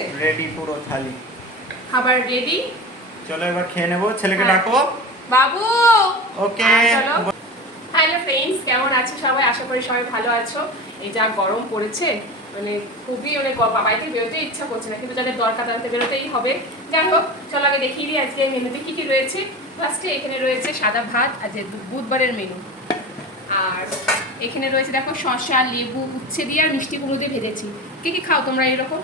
গেছে, রেডি পুরো থালি, খাবার রেডি। চলো এবার খেয়ে নেবো। ছেলেকে ডাকো। বাবু ওকে। চলো। হ্যালো ফ্রেন্ডস, কেমন আছো সবাই? আশা করি সবাই ভালো আছো। এই যা গরম পড়েছে, মানে খুবই বাবাইতে বেরোতে ইচ্ছা করছে না, কিন্তু যাদের দরকার তাদের বেরোতেই হবে। যাই হোক, চলো আগে দেখিয়ে দিই আজকে মেনুতে কী কী রয়েছে। ফার্স্টে এখানে রয়েছে সাদা ভাত, আজ বুধবারের মেনু। আর এখানে রয়েছে দেখো শসা, লেবু, উচ্ছে দিয়ে আর মিষ্টি কুমড়ো দিয়ে ভেজেছি। কী কী খাও তোমরা এরকম?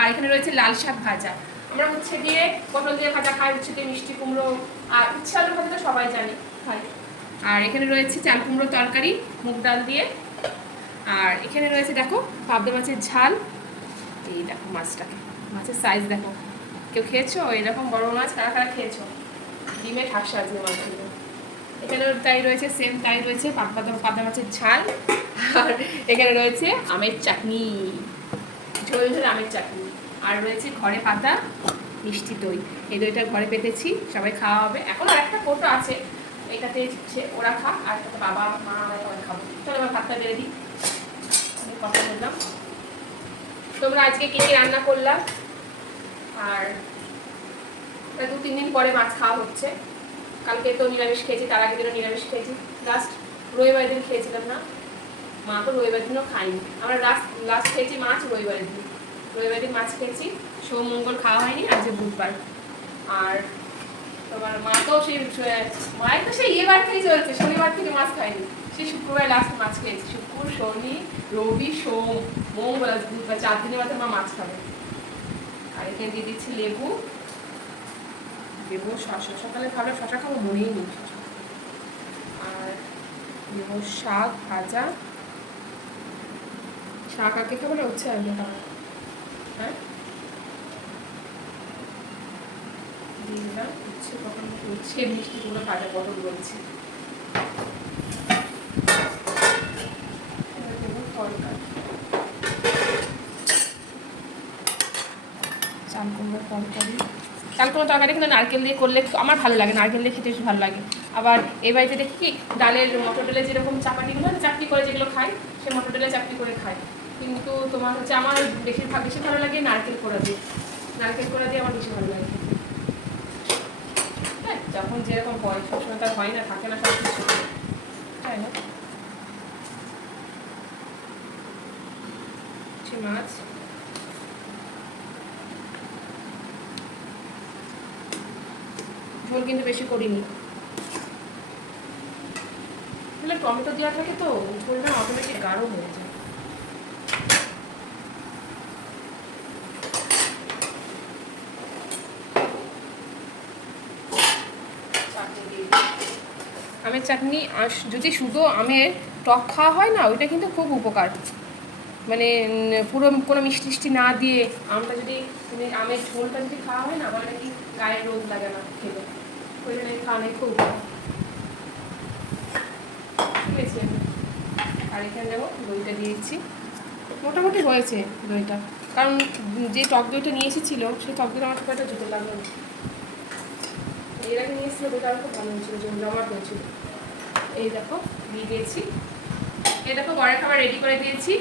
আর এখানে রয়েছে লাল শাক ভাজা। আমরা উচ্ছে দিয়ে পটল দিয়ে ভাজা খাই, উচ্ছে দিয়ে মিষ্টি কুমড়ো, আর উচ্ছে আলু ভাজা তো সবাই জানি খাই। আর এখানে রয়েছে চাল কুমড়ো তরকারি মুগ ডাল দিয়ে। আর এখানে রয়েছে দেখো পাবদা মাছের ঝাল। এই দেখো মাছটাকে, মাছের সাইজ দেখো। কেউ খেয়েছো এরকম বড় মাছ? কারা কারা খেয়েছো? ডিমে ঠাসা আজকে মাছগুলো। এখানে তাই রয়েছে, সেম তাই রয়েছে পাবদা মাছের ঝাল। আর এখানে রয়েছে আমের চাটনি, ঝোল ঝোল আমের চাটনি। আর রয়েছে ঘরে পাতা মিষ্টি দই। এই দইটা ঘরে পেতেছি, সবাই খাওয়া হবে। এখন আর একটা কোটো আছে, এটাতে ওরা খা, আর একটা বাবা মা সবাই খাবো। চলো এবার ভাতটা বেড়ে দিই, কথা বললাম। তোমরা আজকে কী কী রান্না করলাম? আর 2-3 দিন পরে মাছ খাওয়া হচ্ছে। কালকে তো নিরামিষ খেয়েছি, তার আগের দিনও নিরামিষ খেয়েছি। লাস্ট রবিবার দিন খেয়েছিলাম না, মা তো রবিবার দিনও খাইনি। আমরা লাস্ট খেয়েছি মাছ রবিবারের দিন। রবিবার দিন মাছ খেয়েছি, সোম মঙ্গল খাওয়া হয়নি, আজকে বুধবার। আর তোমার মা তো মায়ের তো সেই বার খেয়ে চলছে, শনিবার থেকে মাছ খায়নি। সেই শুক্রবার লাস্ট মাছ খেয়েছি। শুক্র, শনি, রবি, সোম, মঙ্গল, বুধবার 4 দিনের মাথায় মা মাছ খাবে। আর এখানে দিয়ে দিচ্ছি লেবু, দেবো শসা। সকালে ভাবলাম শসা খাবো, মনেই নেই শসা। আর দেবো শাক ভাজা। শাক আগে খাবো না উচ্ছে আগে খাবো? হ্যাঁ, দিয়ে দিলাম উচ্ছে। কখন উচ্ছে মিষ্টি কুমড়ো ভাজা পটল বলছি। দেবো তরকারি, চাল কুমড়োর তরকারি। চাল কুমড়ো তরকারি কিন্তু নারকেল দিয়ে করলে আমার ভালো লাগে, নারকেল দিয়ে খেতে বেশি ভালো লাগে। আবার এই বাড়িতে দেখি কি ডালের মটর ডালের যেরকম চাপাতিগুলো চাটনি করে যেগুলো খাই, সে মটর ডালের চাটনি করে খাই। কিন্তু তোমার হচ্ছে আমার বেশি ভালো লাগে নারকেল কোড়া দিয়ে। নারকেল কোড়া দিয়ে আমার বেশি ভালো লাগে। হ্যাঁ, যখন যেরকম হয়, সবসময় তার হয় না, থাকে না সব কিছু, তাই না? মাছ, ঝোল কিন্তু বেশি করিনি। টমেটো দেওয়া থাকে তো ঝোলটা অটোমেটিক গাঢ় হয়ে যায়। আমের চাটনি, যদি শুধু আমের টক খাওয়া হয় না, ওইটা কিন্তু খুব উপকার। মানে পুরো কোনো মিষ্টি টিষ্টি না দিয়ে আমটা যদি আমের ঝোলটা যদি খাওয়া হয় না, আমার নাকি গায়ের রোগ লাগে না খেলে। ওই জন্য খাওয়া নেই, খুব উপকার। ঠিক আছে, আর এখানে দেখো দইটা দিয়েছি। মোটামুটি হয়েছে দইটা, কারণ যে টক দইটা নিয়ে এসেছিলো সেই টক দইটা আমার খুব একটা জুতো লাগলো না। এর আগে নিয়ে এসেছিলো দইটা আমার খুব ভালো হয়েছিল, জমাট হয়েছিল। এই দেখো দিয়ে দিয়েছি। এই দেখো বরের খাবার রেডি করে দিয়েছি।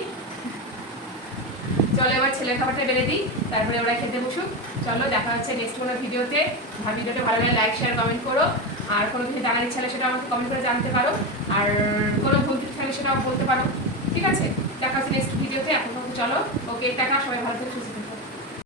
চলো এবার ছেলের খাবারটা বেড়ে দিই, তারপরে ওরা খেতে বসুক। চলো দেখা হচ্ছে নেক্সট কোনো ভিডিওতে। ভিডিওটা ভালো লাগে লাইক শেয়ার কমেন্ট করো। আর কোনো কিছু জানার ইচ্ছা হলে সেটা আমাকে কমেন্ট করে জানতে পারো। আর কোনো ভুল ত্রুটি থাকলে সেটাও বলতে পারো। ঠিক আছে, দেখা হচ্ছে নেক্সট ভিডিওতে। এখন চলো, ওকে, টাটা, সবাই ভালো থেকে সুস্থ।